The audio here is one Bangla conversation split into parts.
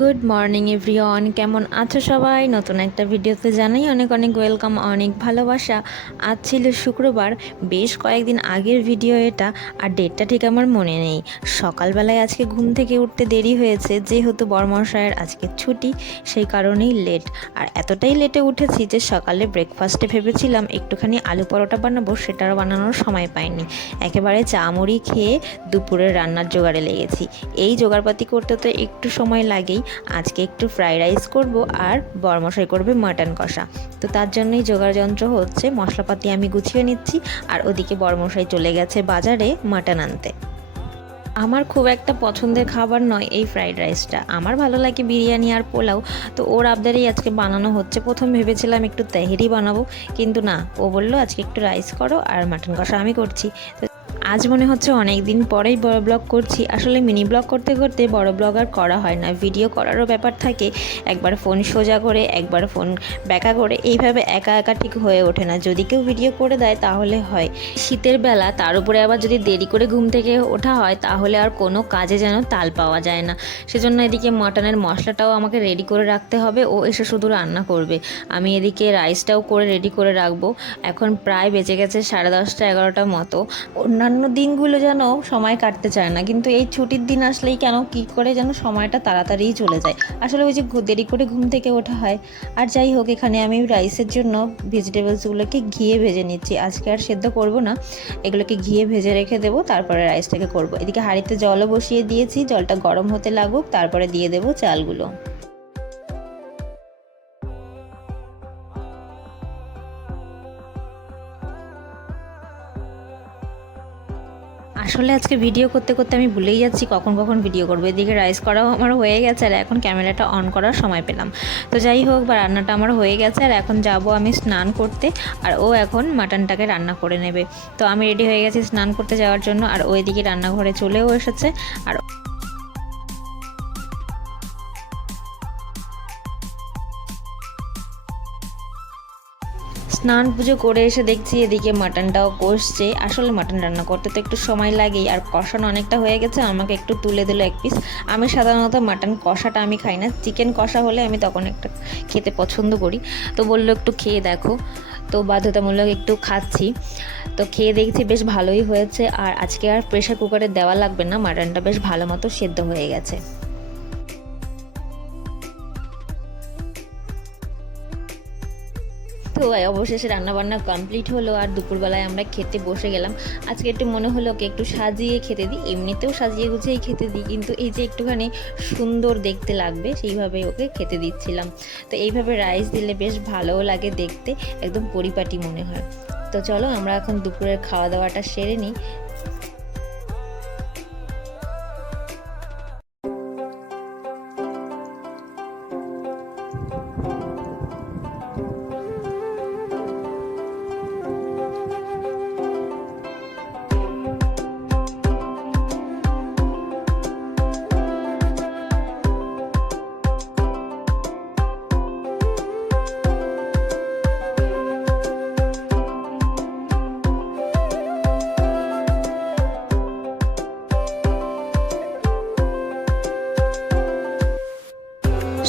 Good morning everyone. কেমন আছো সবাই? নতুন একটা ভিডিওতে জানাই অনেক অনেক ওয়েলকাম, অনেক ভালোবাসা। আজ ছিল শুক্রবার, বেশ কয়েকদিন আগের ভিডিও এটা, আর ডেটটা ঠিক আমার মনে নেই। সকালবেলায় আজকে ঘুম থেকে উঠতে দেরি হয়েছে, যেহেতু বর্মশায়ের আজকে ছুটি, সেই কারণেই লেট আর এতটাই লেটে উঠেছি যে সকালে ব্রেকফাস্টে ভেবেছিলাম একটুখানি আলু পরোটা বানাবো, সেটারও বানানোর সময় পাইনি। একেবারে চা মুড়ি খেয়ে দুপুরের রান্নার জোগাড়ে লেগেছি। এই জোগাড়পাতি করতে তো একটু সময় লাগেই আজকে একটু ফ্রাইড রাইস করব আর বরমশাই করবে মাটন কষা। তো তার জন্যই যন্ত্র হচ্ছে, মশলাপাতি আমি গুছিয়ে নিচ্ছি আর ওদিকে বরমশাই চলে গেছে বাজারে মাটন আনতে। আমার খুব একটা পছন্দের খাবার নয় এই ফ্রাইড রাইসটা। আমার ভালো লাগে বিরিয়ানি আর পোলাও। তো ওর আবদারেই আজকে বানানো হচ্ছে। প্রথম ভেবেছিলাম একটু তেহেরি বানাবো, কিন্তু না, ও বলল আজকে একটু রাইস করো আর মাটন কষা আমি করছি। তো আজ মনে হচ্ছে অনেক দিন পরেই বড় ব্লগ করছি। আসলে মিনি ব্লগ করতে করতে বড় ব্লগ আর করা হয় না। ভিডিও করারও ব্যাপার থাকে। একবার ফোন সোজা করে, একবার ফোন ব্যাকা করে, এইভাবে একা একা ঠিক হয়ে ওঠে না। যদি কেউ ভিডিও করে দেয় তাহলে হয়। শীতের বেলা তার উপরে আবার যদি দেরি করে ঘুম থেকে ওঠা হয়, তাহলে আর কোনো কাজে যেন তাল পাওয়া যায় না। সেজন্য এদিকে মাটনের মশলাটাও আমাকে রেডি করে রাখতে হবে। ও এসে শুধু রান্না করবে। আমি এদিকে রাইসটাও করে রেডি করে রাখব। এখন প্রায় বেঁচে গেছে সাড়ে দশটা এগারোটার মতো। অন্যান্য দিনগুলো যেন সময় কাটতে চায় না। কিন্তু এই ছুটির দিন আসলেই কেন কী করে যেন সময়টা তাড়াতাড়িই চলে যায়। আসলে ওই যে দেরি করে ঘুম থেকে ওঠা হয়। আর যাই হোক, এখানে আমি রাইসের জন্য ভেজিটেবলসগুলোকে ঘিয়ে ভেজে নিচ্ছি। আজকে আর সেদ্ধ করব না। এগুলোকে ঘিয়ে ভেজে রেখে দেবো, তারপরে রাইসটাকে করব। এদিকে হাঁড়িতে জলও বসিয়ে দিয়েছি। জলটা গরম হতে লাগুক, তারপরে দিয়ে দেবো চালগুলো। আসলে আজকে ভিডিও করতে করতে আমি ভুলেই যাচ্ছি, কখন কখন ভিডিও করব। এদিকে রাইস করাও আমার হয়ে গেছে আর এখন ক্যামেরাটা অন করার সময় পেলাম। তো যাই হোক, বা রান্নাটা আমার হয়ে গেছে আর এখন যাব আমি স্নান করতে আর ও এখন মাটনটাকে রান্না করে নেবে। তো আমি রেডি হয়ে গেছি স্নান করতে যাওয়ার জন্য আর ও এদিকে রান্নাঘরে চলেও এসেছে আর স্নান পুজো করে এসে দেখছি এদিকে মাটনটাও কষছে। আসলে মাটন রান্না করতে তো একটু সময় লাগেই, আর কষানো অনেকটা হয়ে গেছে, আমাকে একটু তুলে দিল এক পিস আমি সাধারণত মাটন কষাটা আমি খাই না চিকেন কষা হলে আমি তখন একটা খেতে পছন্দ করি। তো বলল একটু খেয়ে দেখো, তো বাধ্যতামূলক একটু খাচ্ছি। তো খেয়ে দেখছি বেশ ভালোই হয়েছে, আর আজকে আর প্রেশার কুকারে দেওয়া লাগবে না, মাটনটা বেশ ভালো মতো সেদ্ধ হয়ে গেছে। তো অবশেষে রান্নাবান্না কমপ্লিট হলো আর দুপুরবেলায় আমরা খেতে বসে গেলাম। আজকে একটু মনে হলো ওকে একটু সাজিয়ে খেতে দিই। এমনিতেও সাজিয়ে গুছিয়ে খেতে দিই, কিন্তু এই যে একটুখানি সুন্দর দেখতে লাগবে, সেইভাবে ওকে খেতে দিচ্ছিলাম। তো এইভাবে রাইস দিলে বেশ ভালোও লাগে দেখতে, একদম পরিপাটি মনে হয়। তো চলো আমরা এখন দুপুরের খাওয়া দাওয়াটা সেরে নিই।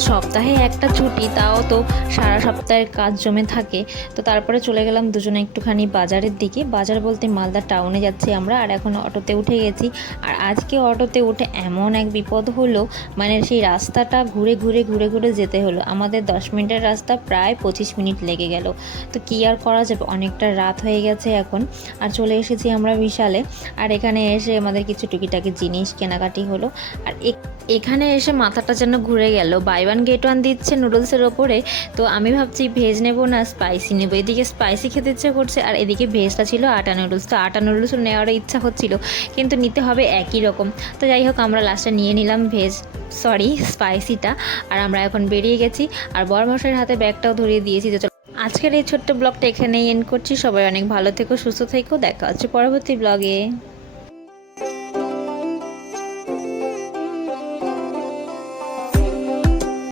সপ্তাহে একটা ছুটি, তাও তো সারা সপ্তাহের কাজ জমে থাকে। তো তারপরে চলে গেলাম দুজনে একটুখানি বাজারের দিকে। বাজার বলতে মালদা টাউনে যাচ্ছি আমরা, আর এখন অটোতে উঠে গেছি। আর আজকে অটোতে উঠে এমন এক বিপদ হলো মানে সেই রাস্তাটা ঘুরে ঘুরে ঘুরে ঘুরে যেতে হলো। আমাদের দশ মিনিটের রাস্তা প্রায় পঁচিশ মিনিট লেগে গেল। তো কী আর করা যাবে? অনেকটা রাত হয়ে গেছে এখন। আর চলে এসেছি আমরা বিশালে। আর এখানে এসে আমাদের কিছু টুকিটাকি জিনিস কেনাকাটি হলো। আর এ- এখানে এসে মাথাটা যেন ঘুরে গেল। বাই ওয়ান গেট ওয়ান দিচ্ছে নুডলসের ওপরে। তো আমি ভাবছি ভেজ নেব না স্পাইসি নেব। এদিকে স্পাইসি খেতে ইচ্ছে করছে, আর এদিকে ভেজটা ছিল আটা নুডলস তো আটা নুডলসও নেওয়ার ইচ্ছা হচ্ছিল, কিন্তু নিতে হবে একই রকম। তো যাই হোক, আমরা লাস্টে নিয়ে নিলাম ভেজ সরি স্পাইসিটা আর আমরা এখন বেরিয়ে গেছি, আর বরমশের হাতে ব্যাগটাও ধরিয়ে দিয়েছি। যে আজকের এই ছোট্ট ব্লগটা এখানেই এন্ড করছি। সবাই অনেক ভালো থেকো, সুস্থ থেকো। দেখা হচ্ছে পরবর্তী ব্লগে।